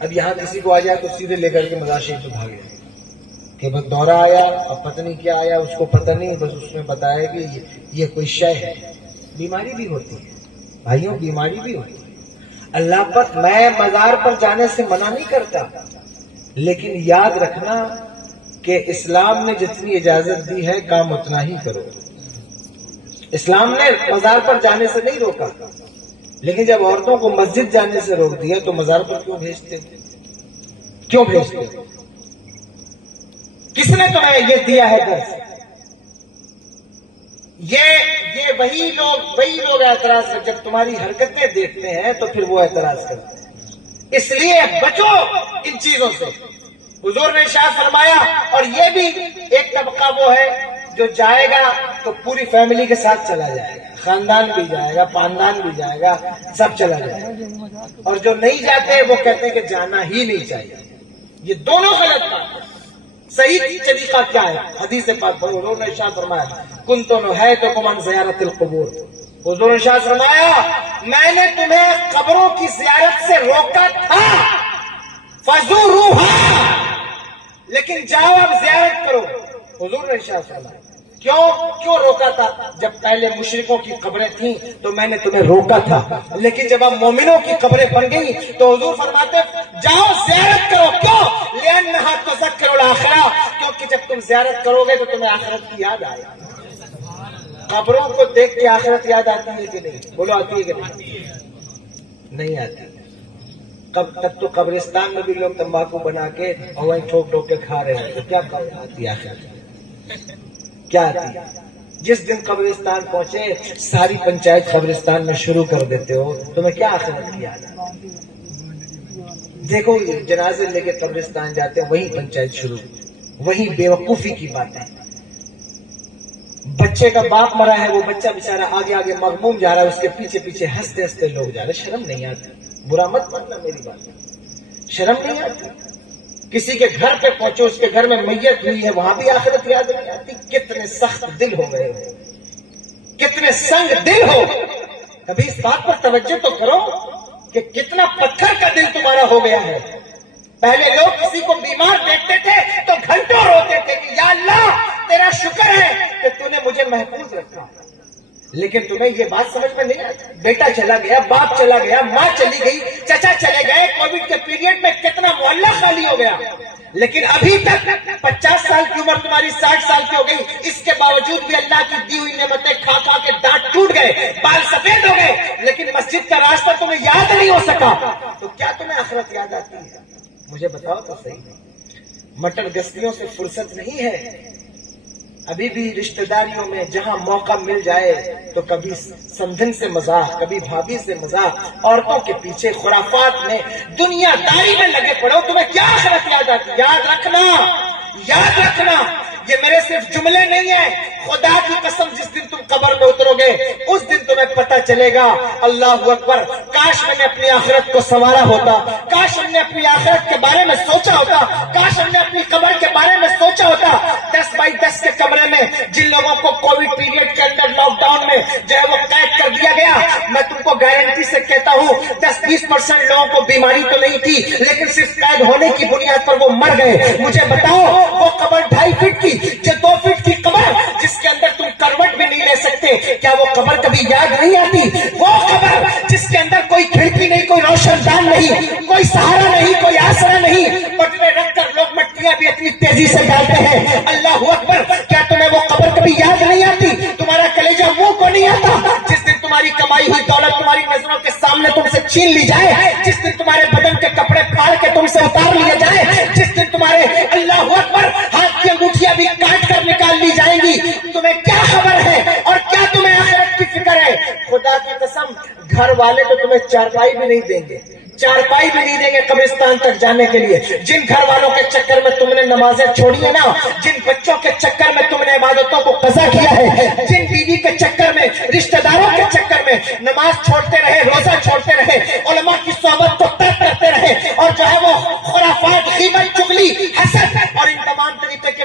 اب یہاں کسی کو آ جائے تو سیدھے لے کر کے مزار شریف تو بھاگے کہ بس دورہ آیا، اب پتہ نہیں کیا آیا، اس کو پتہ نہیں، بس اس نے بتایا کہ یہ کوئی شے ہے۔ بیماری بھی ہوتی ہے بھائیوں، بیماری بھی ہوتی ہے۔ اللہ پر میں مزار پر جانے سے منع نہیں کرتا، لیکن یاد رکھنا کہ اسلام نے جتنی اجازت دی ہے کام اتنا ہی کرو۔ اسلام نے مزار پر جانے سے نہیں روکا، لیکن جب عورتوں کو مسجد جانے سے روک دیا تو مزار پر کیوں بھیجتے؟ کیوں بھیجتے؟ کس نے تمہیں یہ دیا ہے درس؟ یہ وہی لوگ اعتراض کرتے، جب تمہاری حرکتیں دیکھتے ہیں تو پھر وہ اعتراض کرتے ہیں۔ اس لیے بچو ان چیزوں سے۔ حضور نے ارشاد فرمایا، اور یہ بھی ایک طبقہ وہ ہے جو جائے گا تو پوری فیملی کے ساتھ چلا جائے گا، خاندان بھی جائے گا، خاندان بھی جائے گا، سب چلا جائے گا، اور جو نہیں جاتے وہ کہتے ہیں کہ جانا ہی نہیں چاہیے۔ یہ دونوں غلط بات ہے۔ صحیح طریقہ کیا ہے؟ حدیث پاک پڑھو۔ حضور نے ارشاد فرمایا، کنت نہیتکم عن زیارت القبور۔ حضور نے ارشاد فرمایا، میں نے تمہیں قبروں کی زیارت سے روکا تھا، فزوروہا، لیکن جاؤ اب زیارت کرو۔ حضور نے ارشاد فرمایا، کیوں روکا تھا؟ جب پہلے مشرکوں کی قبریں تھیں تو میں نے تمہیں روکا تھا، لیکن جب اب مومنوں کی قبریں بن گئی تو حضور فرماتے جاؤ زیارت کرو۔ کیوں؟ لأنہا تذکر الآخرہ، کیونکہ جب تم زیارت کرو گے تو تمہیں آخرت کی یاد آئے گی۔ قبروں کو دیکھ کے آخرت یاد آتی ہے کہ نہیں؟ بولو آتی ہے کہ نہیں آتی؟ کب تک تو قبرستان میں بھی لوگ تمباکو بنا کے اور وہیں ٹھوک ٹھوک کے کھا رہے ہیں، تو کیا آتی ہے آخرت؟ کیا آتی ہے؟ جس دن قبرستان پہنچے ساری پنچایت قبرستان میں شروع کر دیتے ہو، تمہیں کیا آخرت کی یاد آتی؟ دیکھو جنازے لے کے قبرستان جاتے ہیں، وہیں پنچایت شروع، وہیں بیوقوفی کی باتیں۔ بچے کا باپ مرا ہے، وہ بچہ بیچارہ آگے آگے مغموم جا رہا ہے، اس کے پیچھے پیچھے ہنستے ہنستے لوگ جا رہے۔ شرم نہیں آتی؟ برا مت ماننا میری بات، شرم نہیں آتی؟ کسی کے گھر پہ پہنچو، اس کے گھر میں میت ہوئی ہے، وہاں بھی آخرت یاد نہیں آتی؟ کتنے سخت دل ہو گئے ہو، کتنے سنگ دل ہو۔ کبھی اس بات پر توجہ تو کرو کہ کتنا پتھر کا دل تمہارا ہو گیا ہے۔ پہلے لوگ کسی کو بیمار دیکھتے تھے تو گھنٹوں روتے تھے کہ یا اللہ تیرا شکر ہے کہ تو نے مجھے محفوظ رکھا، لیکن تمہیں یہ بات سمجھ میں نہیں آتی؟ بیٹا چلا گیا، باپ چلا گیا، ماں چلی گئی، چچا چلے گئے، کووڈ کے پیریڈ میں کتنا محلہ خالی ہو گیا، لیکن ابھی تک 50 سال کی عمر تمہاری 60 سال کی ہو گئی، اس کے باوجود بھی اللہ کی دی ہوئی نعمتیں کھا کھا کے دانت ٹوٹ گئے، بال سفید ہو گئے، لیکن مسجد کا راستہ تمہیں یاد نہیں ہو سکا، تو کیا تمہیں آخرت یاد آتی ہے؟ مجھے بتاؤ تو صحیح۔ مٹر گستیوں سے فرصت نہیں ہے۔ ابھی بھی رشتہ داریوں میں جہاں موقع مل جائے تو کبھی سمدھن سے مذاق، کبھی بھابھی سے مذاق، عورتوں کے پیچھے خرافات میں دنیا داری میں لگے پڑو، تمہیں کیا آخرت یاد آتی؟ یاد رکھنا، یاد رکھنا، یہ میرے صرف جملے نہیں ہیں، خدا کی قسم جس دن تم قبر میں اترو گے اس دن تمہیں پتہ چلے گا اللہ اکبر، کاش میں نے اپنی آخرت کو سنوارا ہوتا، کاش ہم نے اپنی آخرت کے بارے میں سوچا ہوتا، کاش ہم نے اپنی قبر کے بارے میں سوچا ہوتا۔ 10x10 کے کمرے میں جن لوگوں کو کووڈ پیریڈ کے اندر لاک ڈاؤن میں جو ہے وہ قید کر دیا گیا، میں تم کو گارنٹی سے کہتا ہوں 10-20% لوگوں کو بیماری تو نہیں تھی، لیکن صرف قید ہونے کی بنیاد پر وہ مر گئے۔ مجھے بتاؤ وہ قبر 2.5 فٹ کی، جو 2 فٹ کی قبر جس کے اندر تم کروٹ بھی نہیں لے سکتے، کیا وہ قبر کبھی یاد نہیں آتی؟ وہ قبر جس کے اندر کوئی کھڑکی نہیں، کوئی روشن دان نہیں، کوئی سہارا نہیں، کوئی آسرا نہیں، پٹوے رکھ کر لوگ مٹیاں بھی اتنی تیزی سے ڈالتے ہیں۔ اللہ اکبر، کیا تمہیں وہ قبر کبھی یاد نہیں آتی؟ تمہارا کلیجہ منہ کو نہیں آتا جس دن تمہاری کمائی ہوئی دولت تمہاری نظروں کے سامنے تم سے چھین لی جائے، جس دن تمہارے بدن کے کپڑے پھاڑ کے تم سے اتار لیے جائے، جس دن تمہارے اللہ اکبر ہاتھ کی انگوٹھیاں بھی کاٹ کر نکال لی جائیں گی؟ تمہیں کیا خبر ہے اور کیا تمہیں آخرت کی فکر ہے؟ خدا کی قسم گھر والے تو تمہیں چارپائی بھی نہیں دیں گے، چارپائی بھی نہیں دیں گے قبرستان تک جانے کے لیے۔ جن گھر والوں کے چکر میں تم نے نمازیں چھوڑی ہیں نا، جن بچوں کے چکر میں تم نے عبادتوں کو قضا کیا ہے، جن بیوی کے چکر میں، رشتہ داروں کے چکر میں نماز چھوڑتے رہے، روزہ چھوڑتے رہے، علماء کی صحبت کو ترک کرتے رہے، اور جو ہے وہ خرافات، غیبت، چغلی، حسد اور ان تمام طریقے کے